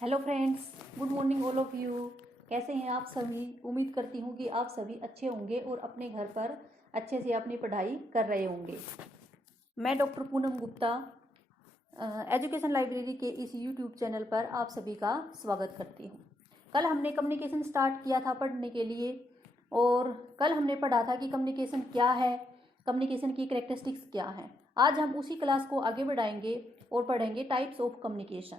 Hello friends, good morning all of you. कैसे हैं आप सभी? उम्मीद करती हूँ कि आप सभी अच्छे होंगे और अपने घर पर अच्छे से अपनी पढ़ाई कर रहे होंगे। मैं doctor Poonam Gupta education library के इस यूट्यूब चैनल पर आप सभी का स्वागत करती हूँ। कल हमने कम्युनिकेशन स्टार्ट किया था पढ़ने के लिए, और कल हमने पढ़ा था कि कम्युनिकेशन क्या है, कम्युनिकेशन की कैरेक्टरिस्टिक्स क्या हैं। आज हम उसी क्लास को आगे बढ़ाएंगे और पढ़ेंगे टाइप्स ऑफ कम्युनिकेशन।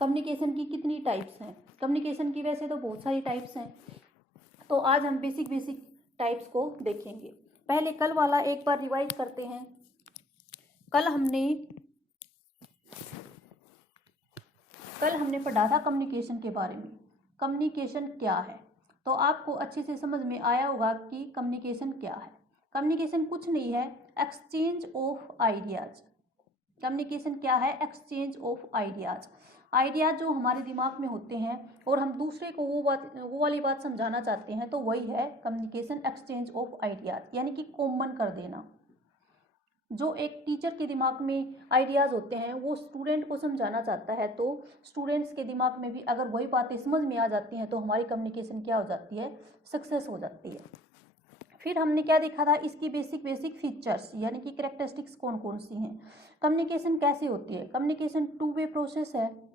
कम्युनिकेशन की कितनी टाइप्स हैं? कम्युनिकेशन की वैसे तो बहुत सारी टाइप्स हैं, तो आज हम बेसिक टाइप्स को देखेंगे। पहले कल वाला एक बार रिवाइज करते हैं। कल हमने पढ़ा था कम्युनिकेशन के बारे में। कम्युनिकेशन क्या है, तो आपको अच्छे से समझ में आया होगा कि कम्युनिकेशन क्या है। कम्युनिकेशन कुछ नहीं है, एक्सचेंज ऑफ आइडियाज। कम्युनिकेशन क्या है? Exchange of ideas. आइडियाज जो हमारे दिमाग में होते हैं और हम दूसरे को वो वाली बात समझाना चाहते हैं, तो वही है कम्युनिकेशन, एक्सचेंज ऑफ आइडियाज, यानी कि कॉमन कर देना। जो एक टीचर के दिमाग में आइडियाज़ होते हैं वो स्टूडेंट को समझाना चाहता है, तो स्टूडेंट्स के दिमाग में भी अगर वही बातें समझ में आ जाती हैं तो हमारी कम्युनिकेशन क्या हो जाती है? सक्सेस हो जाती है। फिर हमने क्या देखा था? इसकी बेसिक फीचर्स यानी कि कैरेक्टरिस्टिक्स कौन कौन सी हैं। कम्युनिकेशन कैसे होती है? कम्युनिकेशन टू वे प्रोसेस है।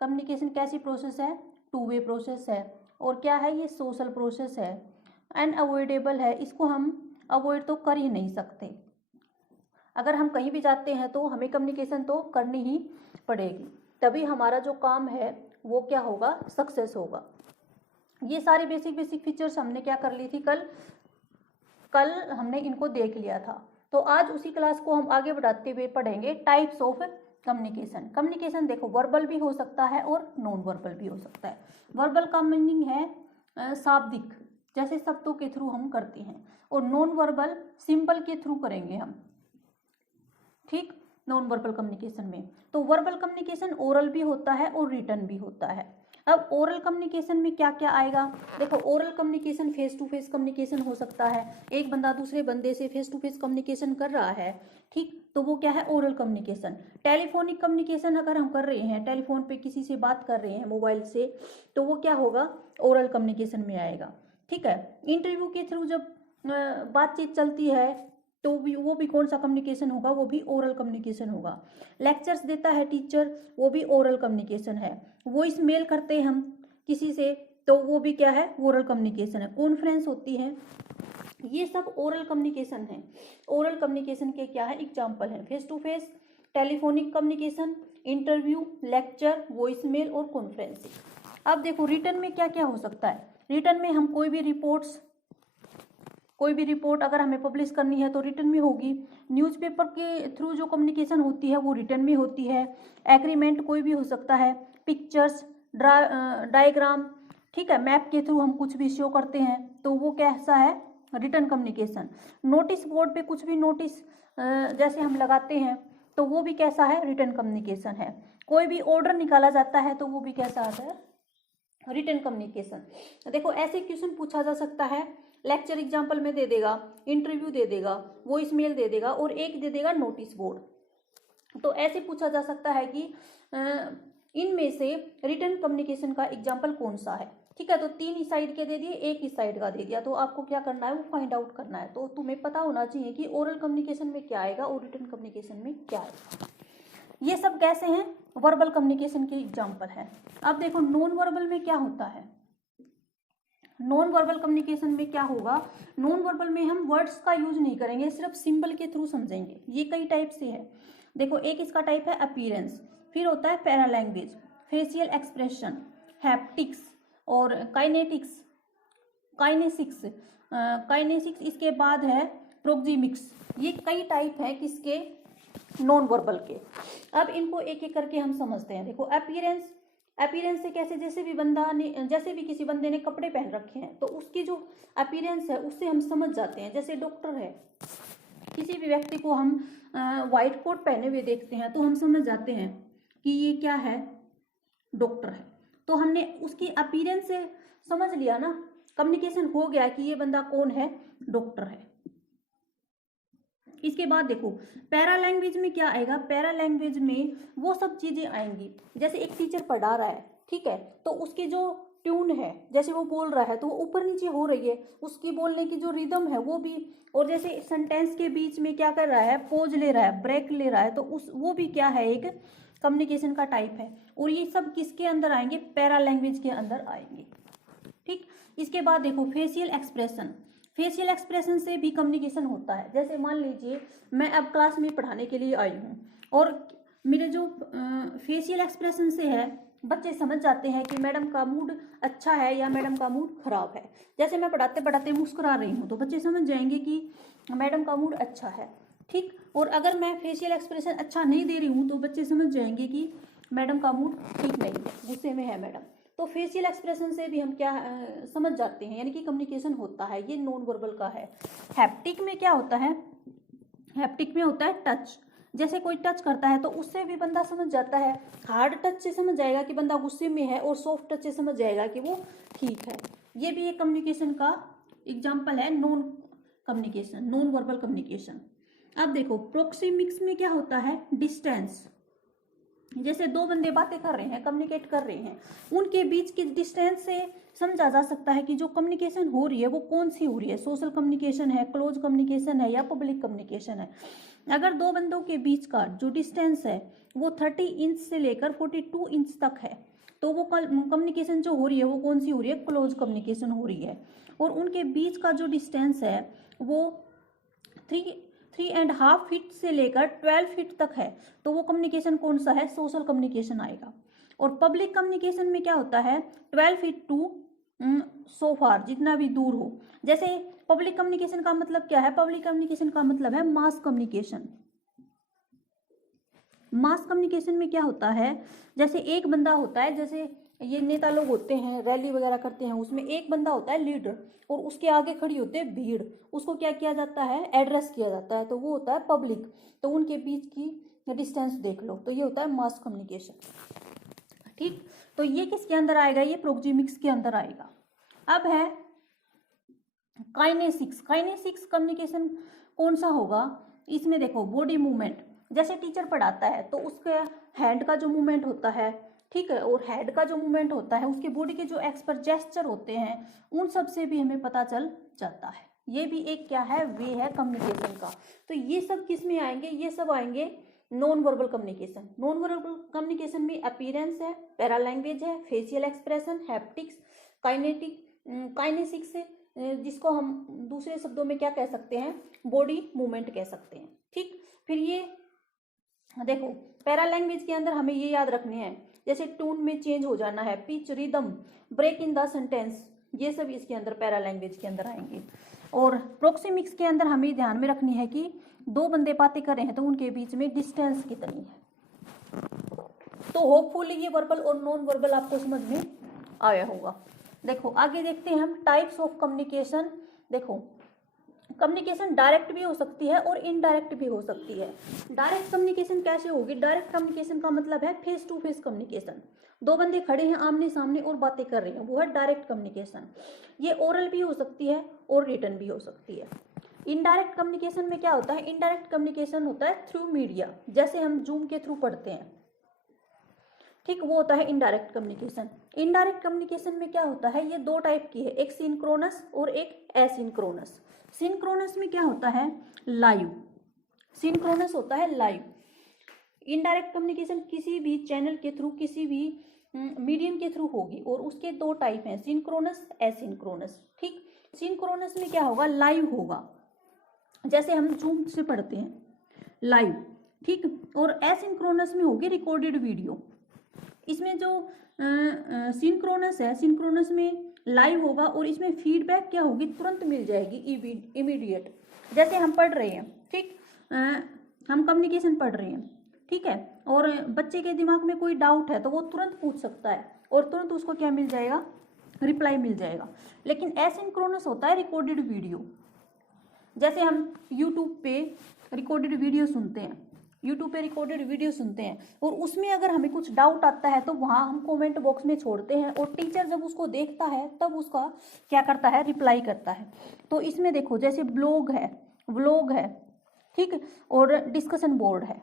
कम्युनिकेशन कैसी प्रोसेस है? टू वे प्रोसेस है। और क्या है? ये सोशल प्रोसेस है। अनअवॉइडेबल है, इसको हम अवॉइड तो कर ही नहीं सकते। अगर हम कहीं भी जाते हैं तो हमें कम्युनिकेशन तो करनी ही पड़ेगी, तभी हमारा जो काम है वो क्या होगा? सक्सेस होगा। ये सारी बेसिक फीचर्स हमने क्या कर ली थी? कल हमने इनको देख लिया था। तो आज उसी क्लास को हम आगे बढ़ाते हुए पढ़ेंगे टाइप्स ऑफ कम्युनिकेशन। कम्युनिकेशन देखो, वर्बल भी हो सकता है और नॉन वर्बल भी हो सकता है। वर्बल का मीनिंग है शाब्दिक, जैसे शब्दों के थ्रू हम करते हैं, और नॉन वर्बल सिंबल के थ्रू करेंगे हम। ठीक, नॉन वर्बल कम्युनिकेशन में तो वर्बल कम्युनिकेशन ओरल भी होता है और रिटन भी होता है। अब ओरल कम्युनिकेशन में क्या क्या आएगा? देखो, oral communication face to face communication हो सकता है, एक बंदा दूसरे बंदे से फेस टू फेस कम्युनिकेशन कर रहा है, ठीक, तो वो क्या है? Oral communication. टेलीफोनिक कम्युनिकेशन अगर हम कर रहे हैं, टेलीफोन पे किसी से बात कर रहे हैं मोबाइल से, तो वो क्या होगा? ओरल कम्युनिकेशन में आएगा। ठीक है, इंटरव्यू के थ्रू जब बातचीत चलती है तो वो भी कौन सा कम्युनिकेशन होगा? वो भी ओरल कम्युनिकेशन होगा। लेक्चर्स देता है टीचर, वो भी ओरल कम्युनिकेशन है। वॉइस मेल करते हैं हम किसी से, तो वो भी क्या है? ओरल कम्युनिकेशन है। कॉन्फ्रेंस होती है, ये सब ओरल कम्युनिकेशन है। ओरल कम्युनिकेशन के क्या है? एग्जाम्पल है face to face, telephonic communication, interview, lecture, voice mail और कॉन्फ्रेंसिंग। अब देखो, रिटर्न में क्या क्या हो सकता है। रिटर्न में हम कोई भी रिपोर्ट अगर हमें पब्लिश करनी है तो रिटर्न में होगी। न्यूज़पेपर के थ्रू जो कम्युनिकेशन होती है वो रिटर्न में होती है। एग्रीमेंट कोई भी हो सकता है, पिक्चर्स, डायग्राम, ठीक है, मैप के थ्रू हम कुछ भी शो करते हैं तो वो कैसा है? Return communication. नोटिस बोर्ड पे कुछ भी नोटिस जैसे हम लगाते हैं तो वो भी कैसा है? रिटर्न कम्युनिकेशन है। कोई भी ऑर्डर निकाला जाता है तो वो भी कैसा आता है? Return communication. देखो, ऐसे क्वेश्चन पूछा जा सकता है, लेक्चर एग्जाम्पल में दे देगा, इंटरव्यू दे देगा, वॉइस मेल दे देगा और एक दे देगा नोटिस बोर्ड। तो ऐसे पूछा जा सकता है कि इनमें से रिटर्न कम्युनिकेशन का एग्जाम्पल कौन सा है। ठीक है, तो 3 इस साइड के दे दिए, 1 इस साइड का दे दिया, तो आपको क्या करना है? वो फाइंड आउट करना है। तो तुम्हें पता होना चाहिए कि ओरल कम्युनिकेशन में क्या आएगा और रिटर्न कम्युनिकेशन में क्या आएगा। ये सब कैसे हैं? वर्बल कम्युनिकेशन के एग्जाम्पल है। अब देखो, नॉन वर्बल में क्या होता है। नॉन वर्बल कम्युनिकेशन में क्या होगा? नॉन वर्बल में हम वर्ड्स का यूज नहीं करेंगे, सिर्फ सिंबल के थ्रू समझेंगे। ये कई टाइप से है। देखो, एक इसका टाइप है अपीयरेंस, फिर होता है para language, facial expression, haptics और काइनेटिक्स, काइनेसिक्स, काइनेसिक्स, इसके बाद है प्रोक्सिमिक्स। ये कई टाइप है किसके? नॉन वर्बल के। अब इनको एक एक करके हम समझते हैं। देखो, अपीयरेंस, अपीयरेंस से कैसे? जैसे भी किसी बंदे ने कपड़े पहन रखे हैं तो उसकी जो अपीयरेंस है उससे हम समझ जाते हैं। जैसे डॉक्टर है, किसी भी व्यक्ति को हम व्हाइट कोट पहने हुए देखते हैं तो हम समझ जाते हैं कि ये क्या है? डॉक्टर है। तो हमने उसकी अपीयरेंस से समझ लिया ना, कम्युनिकेशन हो गया कि ये बंदा कौन है? डॉक्टर है। इसके बाद देखो पैरा लैंग्वेज में क्या आएगा, पैरा लैंग्वेज में वो सब चीज़ें आएंगी, जैसे एक टीचर पढ़ा रहा है, ठीक है, तो उसकी जो ट्यून है, जैसे वो बोल रहा है तो वो ऊपर नीचे हो रही है, उसकी बोलने की जो रिदम है वो भी, और जैसे सेंटेंस के बीच में क्या कर रहा है, पोज ले रहा है, ब्रेक ले रहा है, तो उस वो भी क्या है, एक कम्युनिकेशन का टाइप है। और ये सब किसके अंदर आएंगे, पैरा लैंग्वेज के अंदर आएंगे। ठीक, इसके बाद देखो फेशियल एक्सप्रेशन, फेशियल एक्सप्रेशन से भी कम्युनिकेशन होता है। जैसे मान लीजिए मैं अब क्लास में पढ़ाने के लिए आई हूँ और मेरे जो फेशियल एक्सप्रेशन से है बच्चे समझ जाते हैं कि मैडम का मूड अच्छा है या मैडम का मूड खराब है। जैसे मैं पढ़ाते पढ़ाते मुस्कुरा रही हूँ तो बच्चे समझ जाएंगे कि मैडम का मूड अच्छा है। ठीक, और अगर मैं फेशियल एक्सप्रेशन अच्छा नहीं दे रही हूँ तो बच्चे समझ जाएंगे कि मैडम का मूड ठीक नहीं है, गुस्से में है मैडम। तो फेशियल एक्सप्रेशन से भी हम क्या समझ जाते हैं, यानी कि कम्युनिकेशन होता है, ये नॉन वर्बल का है। हैप्टिक में क्या होता है, हैप्टिक में होता है टच, जैसे कोई टच करता है तो उससे भी बंदा समझ जाता है, हार्ड टच से समझ जाएगा कि बंदा गुस्से में है और सॉफ्ट टच से समझ जाएगा कि वो ठीक है। ये भी एक कम्युनिकेशन का एग्जाम्पल है, non communication, non verbal communication. अब देखो प्रोक्सीमिक्स में क्या होता है, डिस्टेंस, जैसे दो बंदे बातें कर रहे हैं, कम्युनिकेट कर रहे हैं, उनके बीच की डिस्टेंस से समझा जा सकता है कि जो कम्युनिकेशन हो रही है वो कौन सी हो रही है, सोशल कम्युनिकेशन है, क्लोज कम्युनिकेशन है या पब्लिक कम्युनिकेशन है। अगर दो बंदों के बीच का जो डिस्टेंस है वो 30 इंच से लेकर 42 इंच तक है तो वो कम्युनिकेशन जो हो रही है वो कौन सी हो रही है, क्लोज कम्युनिकेशन हो रही है। और उनके बीच का जो डिस्टेंस है वो 3.5 फीट से लेकर 12 फीट तक है तो वो कम्युनिकेशन कौन सा है, सोशल कम्युनिकेशन आएगा। और पब्लिक कम्युनिकेशन में क्या होता है, 12 फीट टू सो फार, जितना भी दूर हो। जैसे पब्लिक कम्युनिकेशन का मतलब क्या है, पब्लिक कम्युनिकेशन का मतलब है मास कम्युनिकेशन। मास कम्युनिकेशन में क्या होता है, जैसे एक बंदा होता है, जैसे ये नेता लोग होते हैं, रैली वगैरह करते हैं, उसमें एक बंदा होता है लीडर और उसके आगे खड़ी होती है भीड़, उसको क्या किया जाता है, एड्रेस किया जाता है, तो वो होता है पब्लिक। तो उनके बीच की डिस्टेंस देख लो, तो ये होता है मास कम्युनिकेशन। ठीक, तो ये किसके अंदर आएगा, ये प्रोक्सीमिक्स के अंदर आएगा। अब है काइनेसिक्स, काइनेसिक्स कम्युनिकेशन कौन सा होगा, इसमें देखो बॉडी मूवमेंट, जैसे टीचर पढ़ाता है तो उसके हैंड का जो मूवमेंट होता है, ठीक है, और हेड का जो मूवमेंट होता है, उसके बॉडी के जो एक्सपर्ट जेस्चर होते हैं, उन सब से भी हमें पता चल जाता है। ये भी एक क्या है, वे है कम्युनिकेशन का। तो ये सब किस में आएंगे, ये सब आएंगे non verbal communication. Non verbal communication में अपीयरेंस है, पैरा लैंग्वेज है, फेशियल एक्सप्रेशन, हैप्टिक्स, काइनेसिक्स है, जिसको हम दूसरे शब्दों में क्या कह सकते हैं, बॉडी मूवमेंट कह सकते हैं। ठीक, फिर ये देखो पैरा लैंग्वेज के अंदर हमें ये याद रखने हैं, जैसे टोन में चेंज हो जाना है, pitch, rhythm, break in the sentence, ये सब इसके अंदर पैरा लैंग्वेज के अंदर आएंगे। और प्रोक्सीमिक्स के अंदर हमें ध्यान में रखनी है कि दो बंदे बातें कर रहे हैं तो उनके बीच में डिस्टेंस कितनी है। तो होपफुली ये वर्बल और नॉन वर्बल आपको समझ में आया होगा। देखो आगे देखते हैं हम टाइप्स ऑफ कम्युनिकेशन। देखो कम्युनिकेशन डायरेक्ट भी हो सकती है और इनडायरेक्ट भी हो सकती है। डायरेक्ट कम्युनिकेशन कैसे होगी, डायरेक्ट कम्युनिकेशन का मतलब है फेस टू फेस कम्युनिकेशन, दो बंदे खड़े हैं आमने सामने और बातें कर रहे हैं, वो है डायरेक्ट कम्युनिकेशन। ये ओरल भी हो सकती है और रिटन भी हो सकती है। इनडायरेक्ट कम्युनिकेशन में क्या होता है, इनडायरेक्ट कम्युनिकेशन होता है थ्रू मीडिया, जैसे हम जूम के थ्रू पढ़ते हैं, ठीक, वो होता है इनडायरेक्ट कम्युनिकेशन। इनडायरेक्ट कम्युनिकेशन में क्या होता है, ये दो टाइप की है, एक सिंक्रोनस और एक एसिंक्रोनस। सिंक्रोनस में क्या होता है, लाइव, सिंक्रोनस होता है लाइव। इनडायरेक्ट कम्युनिकेशन किसी भी चैनल के थ्रू, किसी भी मीडियम के थ्रू होगी और उसके दो टाइप हैं, सिंक्रोनस, एसिंक्रोनस। ठीक, सिंक्रोनस में क्या होगा, लाइव होगा, जैसे हम जूम से पढ़ते हैं लाइव, ठीक। और एसिंक्रोनस में होगी रिकॉर्डेड वीडियो। इसमें जो सिंक्रोनस है, सिंक्रोनस में लाइव होगा और इसमें फीडबैक क्या होगी, तुरंत मिल जाएगी, इमीडिएट। जैसे हम पढ़ रहे हैं, ठीक, हम कम्युनिकेशन पढ़ रहे हैं, ठीक है, और बच्चे के दिमाग में कोई डाउट है तो वो तुरंत पूछ सकता है और तुरंत उसको क्या मिल जाएगा, रिप्लाई मिल जाएगा। लेकिन एसिंक्रोनस होता है रिकॉर्डेड वीडियो, जैसे हम यूट्यूब पे रिकॉर्डेड वीडियो सुनते हैं, यूट्यूब पे रिकॉर्डेड वीडियो सुनते हैं और उसमें अगर हमें कुछ डाउट आता है तो वहाँ हम कमेंट बॉक्स में छोड़ते हैं और टीचर जब उसको देखता है तब उसका क्या करता है, रिप्लाई करता है। तो इसमें देखो जैसे व्लॉग है, ठीक। और डिस्कशन बोर्ड है।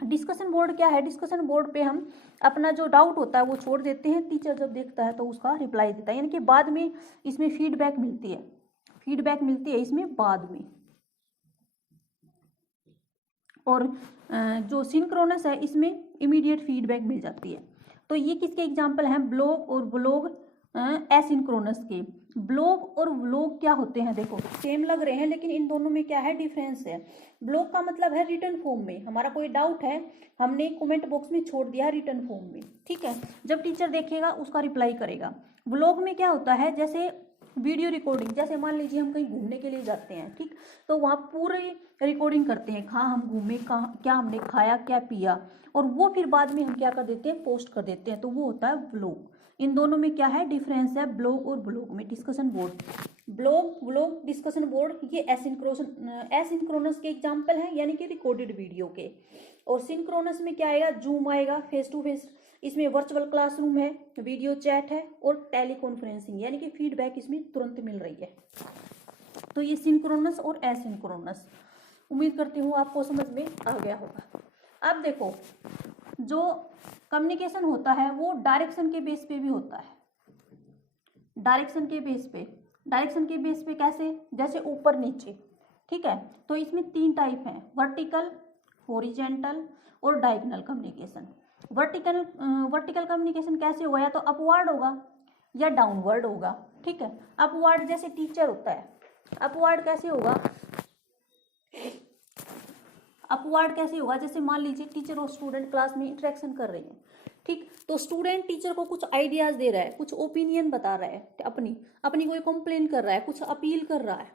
डिस्कशन बोर्ड क्या है, डिस्कशन बोर्ड पे हम अपना जो डाउट होता है वो छोड़ देते हैं, टीचर जब देखता है तो उसका रिप्लाई देता है, यानी कि बाद में इसमें फीडबैक मिलती है, फीडबैक मिलती है इसमें बाद में। और जो सिंक्रोनस है इसमें इमीडिएट फीडबैक मिल जाती है। तो ये किसके एग्जाम्पल हैं, ब्लॉग और व्लॉग एसिंक्रोनस के। ब्लॉग और व्लॉग क्या होते हैं, देखो सेम लग रहे हैं लेकिन इन दोनों में क्या है, डिफरेंस है। ब्लॉग का मतलब है रिटर्न फॉर्म में, हमारा कोई डाउट है हमने कमेंट बॉक्स में छोड़ दिया रिटर्न फॉर्म में, ठीक है, जब टीचर देखेगा उसका रिप्लाई करेगा। व्लॉग में क्या होता है, जैसे वीडियो रिकॉर्डिंग, जैसे मान लीजिए हम कहीं घूमने के लिए जाते हैं, ठीक, तो वहाँ पूरी रिकॉर्डिंग करते हैं, कहाँ हम घूमे, कहाँ क्या हमने खाया क्या पिया, और वो फिर बाद में हम क्या कर देते हैं, पोस्ट कर देते हैं, तो वो होता है व्लॉग। इन दोनों में क्या है, डिफरेंस है ब्लॉग और व्लॉग में। Discussion board, blog vlog discussion board ये एसिंक्रोनस के एग्जाम्पल हैं, यानी कि रिकॉर्डेड वीडियो के। और सिंक्रोनस में क्या आएगा, जूम आएगा, फेस टू फेस, इसमें वर्चुअल क्लासरूम है, वीडियो चैट है और टेली कॉन्फ्रेंसिंग, यानी कि फीडबैक इसमें तुरंत मिल रही है। तो ये सिंक्रोनस और एसिंक्रोनस, उम्मीद करती हूँ आपको समझ में आ गया होगा। अब देखो, जो कम्युनिकेशन होता है वो डायरेक्शन के बेस पे भी होता है। डायरेक्शन के बेस पे, डायरेक्शन के बेस पे कैसे, जैसे ऊपर नीचे, ठीक है। तो इसमें 3 टाइप हैं, वर्टिकल, हॉरिजेंटल और डायगोनल कम्युनिकेशन। वर्टिकल कम्युनिकेशन कैसे होगा, या तो अपवर्ड होगा या डाउनवर्ड होगा, ठीक है। अपवर्ड जैसे टीचर होता है, अपवर्ड कैसे होगा, अपवर्ड कैसे होगा, जैसे मान लीजिए टीचर और स्टूडेंट क्लास में इंटरेक्शन कर रहे हैं, ठीक, तो स्टूडेंट टीचर को कुछ आइडियाज दे रहा है, कुछ ओपिनियन बता रहा है, अपनी कोई कंप्लेन कर रहा है, कुछ अपील कर रहा है,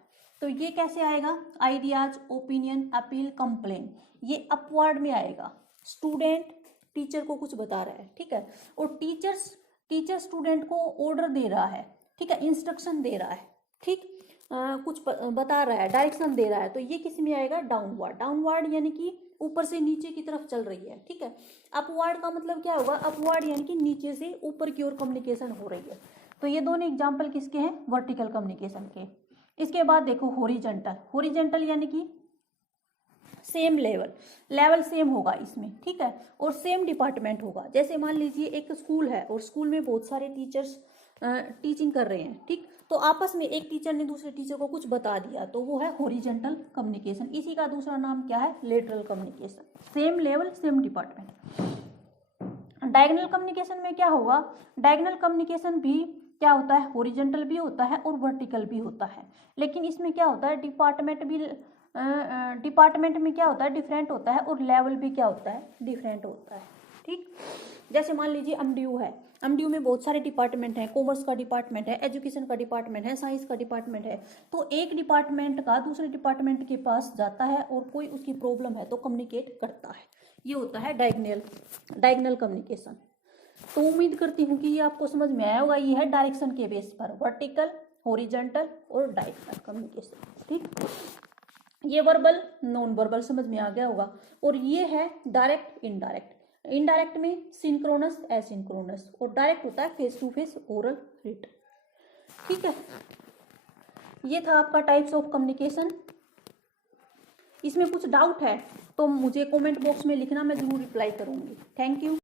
तो ये कैसे आएगा, आइडियाज, ओपिनियन, अपील, कंप्लेन, ये अपवर्ड में आएगा। स्टूडेंट टीचर को कुछ बता रहा है, ठीक है, और टीचर स्टूडेंट को ऑर्डर दे रहा है, ठीक है, इंस्ट्रक्शन दे रहा है, ठीक, कुछ बता रहा है, डायरेक्शन दे रहा है, तो ये किस में आएगा, डाउनवर्ड। डाउनवर्ड यानी कि ऊपर से नीचे की तरफ चल रही है, ठीक है। अपवर्ड का मतलब क्या होगा, अपवर्ड यानी कि नीचे से ऊपर की ओर कम्युनिकेशन हो रही है। तो ये दोनों एग्जाम्पल किसके हैं, वर्टिकल कम्युनिकेशन के। इसके बाद देखो हॉरिजॉन्टल, हॉरिजॉन्टल यानी कि सेम लेवल सेम होगा इसमें, ठीक है, और सेम डिपार्टमेंट होगा। जैसे मान लीजिए एक स्कूल है और स्कूल में बहुत सारे टीचर्स टीचिंग कर रहे हैं, ठीक, तो आपस में एक टीचर ने दूसरे टीचर को कुछ बता दिया, तो वो है हॉरिजॉन्टल कम्युनिकेशन। इसी का दूसरा नाम क्या है, lateral communication, same level same department. Diagonal communication में क्या होगा, डायगोनल कम्युनिकेशन भी क्या होता है, हॉरिजॉन्टल भी होता है और वर्टिकल भी होता है, लेकिन इसमें क्या होता है, डिपार्टमेंट में क्या होता है, डिफरेंट होता है, और लेवल भी क्या होता है, डिफरेंट होता है, ठीक। जैसे मान लीजिए एमडीयू है, एमडीयू में बहुत सारे डिपार्टमेंट हैं, कॉमर्स का डिपार्टमेंट है, एजुकेशन का डिपार्टमेंट है, साइंस का डिपार्टमेंट है, तो एक डिपार्टमेंट का दूसरे डिपार्टमेंट के पास जाता है और कोई उसकी प्रॉब्लम है तो कम्युनिकेट करता है, ये होता है डायगोनल कम्युनिकेशन। तो उम्मीद करती हूँ कि ये आपको समझ में आया होगा। ये है डायरेक्शन के बेस पर, वर्टिकल, हॉरिजॉन्टल और डायगोनल कम्युनिकेशन, ठीक। ये वर्बल नॉन वर्बल समझ में आ गया होगा। और ये है डायरेक्ट इनडायरेक्ट। इनडायरेक्ट में सिंक्रोनस एसिंक्रोनस, और डायरेक्ट होता है face to face oral written, ठीक है। ये था आपका टाइप्स ऑफ कम्युनिकेशन। इसमें कुछ डाउट है तो मुझे कमेंट बॉक्स में लिखना, मैं जरूर रिप्लाई करूंगी। Thank you.